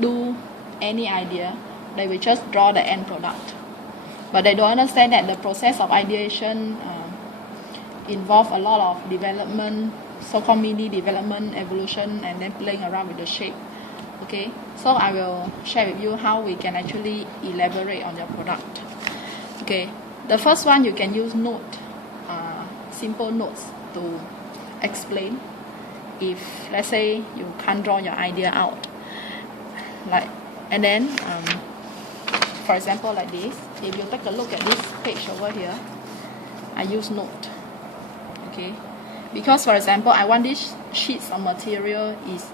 do any idea, they will just draw the end product. But they don't understand that the process of ideation involves a lot of development, so-called mini development, evolution, and then playing around with the shape. Okay, so I will share with you how we can actually elaborate on your product. Okay, the first one, you can use simple notes to explain. If let's say you can't draw your idea out, and then for example like this, if you take a look at this page over here, I use note. Okay, because for example I want this sheets of material is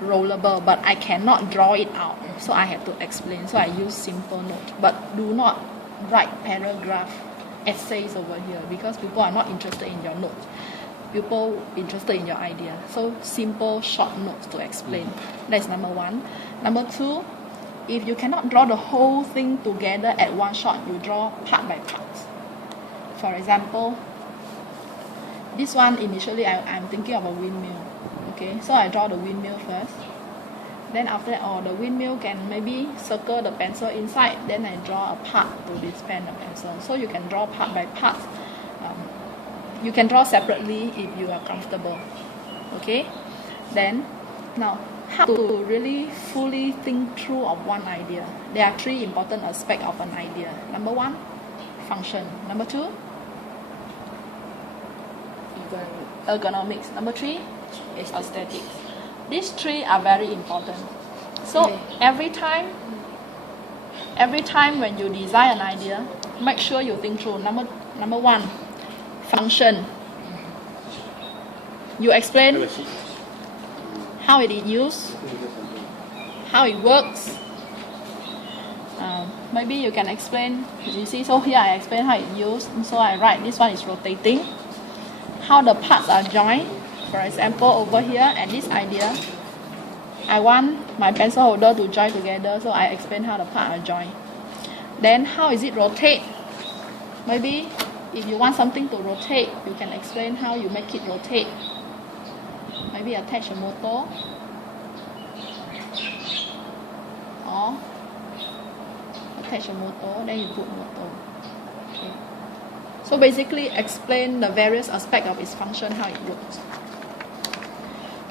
rollable, but I cannot draw it out, so I have to explain, so I use simple note. But do not write paragraph essays over here, because people are not interested in your notes, people interested in your idea. So simple short notes to explain. That's number one. Number two, if you cannot draw the whole thing together at one shot, you draw part by part. For example, this one initially I'm thinking of a windmill. Okay, so I draw the windmill first. Then after that, the windmill can maybe circle the pencil inside. Then I draw a part to this pen and pencil. So you can draw part by part. You can draw separately if you are comfortable. Okay, then now how to really fully think through of one idea. There are three important aspects of an idea. Number one, function. Number two, ergonomics. Number three is aesthetics. These three are very important. So every time when you design an idea, make sure you think through. Number one, function. You explain how it is used, how it works. Maybe you can explain. You see, so here I explain how it's used. So I write this one is rotating. How the parts are joined. For example, over here at this idea, I want my pencil holder to join together, so I explain how the parts are joined. Then how is it rotate? Maybe if you want something to rotate, you can explain how you make it rotate. Maybe attach a motor, or attach a motor, then you put motor. Okay. So basically explain the various aspects of its function, how it works.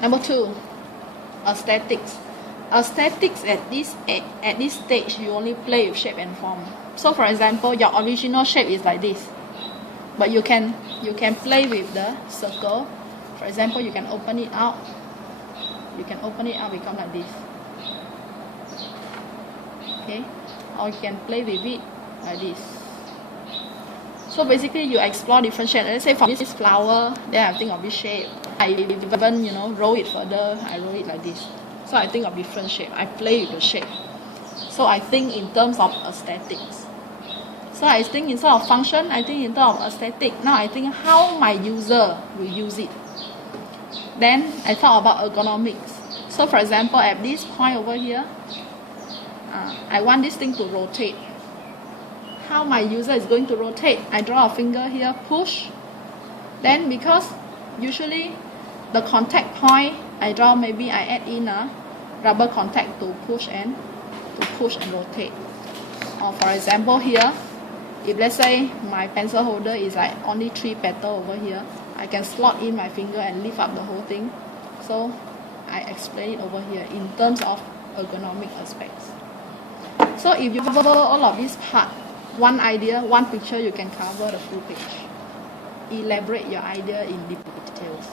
Number two, aesthetics. Aesthetics at this stage, you only play with shape and form. So for example, your original shape is like this, but you can play with the circle. For example, you can open it out. You can open it out, become like this. Okay, or you can play with it like this. So basically, you explore different shapes. Let's say for this flower, then I think of this shape. I even roll it further. I roll it like this. So I think of different shape. I play with the shape. So I think in terms of aesthetics. So I think instead of function, I think in terms of aesthetic. Now I think how my user will use it. Then I thought about ergonomics. So for example, at this point over here, I want this thing to rotate. How my user is going to rotate? I draw a finger here, push. Then because usually the contact point I draw, maybe I add in a rubber contact to push and rotate. Or for example here, if let's say my pencil holder is like only 3 petals over here, I can slot in my finger and lift up the whole thing. So I explain it over here in terms of ergonomic aspects. So if you cover all of these parts, one idea, one picture, you can cover the full page. Elaborate your idea in deep details.